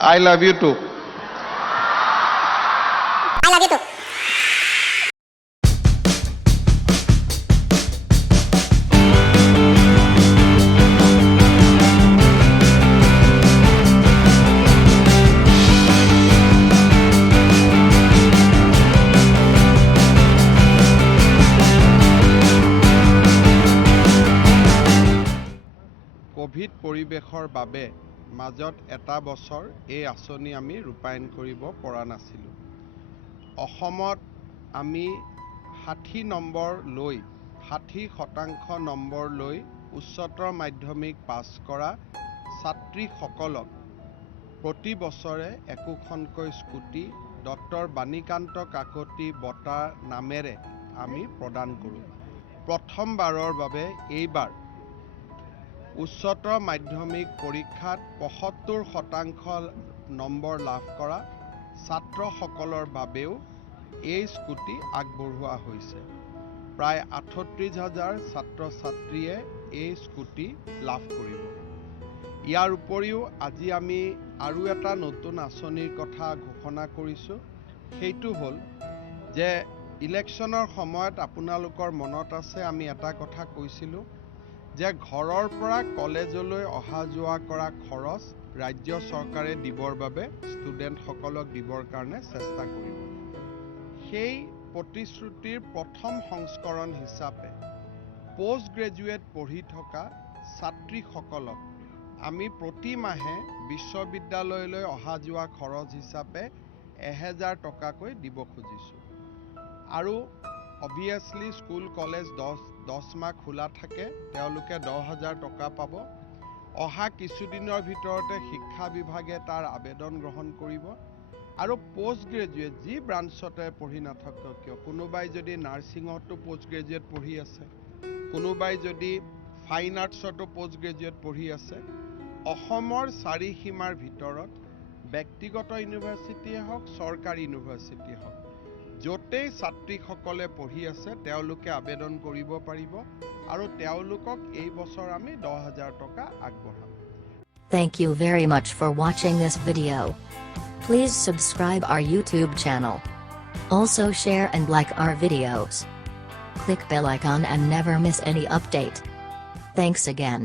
I love you too. I love you too. Covid পৰিবেশৰ বাবে মাজত এটা বছৰ এই আঁচনি আমি ৰূপায়ণ কৰিব পৰা নাছিলোঁ। অসমত আমি 60% নম্বৰ লৈ উচ্চতৰ মাধ্যমিক পাছ কৰা ছাত্ৰীসকলক প্ৰতি বছৰে একোখনকৈ স্কুটি ডক্টৰ বাণীকান্ত কাকতি বঁটা নামেৰে আমি প্ৰদান কৰোঁ। প্ৰথমবাৰৰ বাবে এইবাৰ উচ্চতৰ মাধ্যমিক পৰীক্ষাত ৭৫% নম্বৰ লাভ কৰা ছাত্ৰসকলৰ বাবেও এই স্কুটি আগবঢ়োৱা হৈছে। প্ৰায় ৩৮,০০০ ছাত্ৰ ছাত্ৰীয়ে এই স্কুটি লাভ কৰিব। ইয়াৰ উপৰিও আজি আমি আৰু এটা নতুন আঁচনিৰ কথা ঘোষণা কৰিছোঁ। সেইটো হ'ল যে ইলেকশ্যনৰ সময়ত আপোনালোকৰ মনত আছে আমি এটা কথা কৈছিলোঁ যে ঘৰৰ পৰা কলেজলৈ অহা যোৱা কৰা খৰচ ৰাজ্য চৰকাৰে দিবৰ বাবে ষ্টুডেণ্টসকলক দিবৰ কাৰণে চেষ্টা কৰিব। সেই প্ৰতিশ্ৰুতিৰ প্ৰথম সংস্কৰণ হিচাপে পোষ্ট গ্ৰেজুৱেট পঢ়ি থকা ছাত্ৰীসকলক আমি প্ৰতি মাহে বিশ্ববিদ্যালয়লৈ অহা যোৱা খৰচ হিচাপে ১,০০০ টকাকৈ দিব খুজিছোঁ। আৰু অবভিয়াছলি স্কুল কলেজ 10 মাহ খোলা থাকে, তেওঁলোকে 10,০০০ টকা পাব। অহা কিছুদিনৰ ভিতৰতে শিক্ষা বিভাগে তাৰ আবেদন গ্ৰহণ কৰিব। আৰু পোষ্ট গ্ৰেজুৱেট যি ব্ৰাঞ্চতে পঢ়ি নাথাকক কিয়, কোনোবাই যদি নাৰ্ছিঙতো পোষ্ট গ্ৰেজুৱেট পঢ়ি আছে, কোনোবাই যদি ফাইন আৰ্টছতো পোষ্ট গ্ৰেজুৱেট পঢ়ি আছে, অসমৰ চাৰিসীমাৰ ভিতৰত ব্যক্তিগত ইউনিভাৰ্চিটিয়ে হওক চৰকাৰী ইউনিভাৰ্চিটিয়ে হওক য'তেই ছাত্ৰীসকলে পঢ়ি আছে তেওঁলোকে আবেদন কৰিব পাৰিব আৰু তেওঁলোকক এই বছৰ আমি 10,০০০ টকা আগবঢ়াম। Thank you very much for watching this video. Please subscribe our YouTube channel. Also share and like our videos. Click bell icon and never miss any update. Thanks again.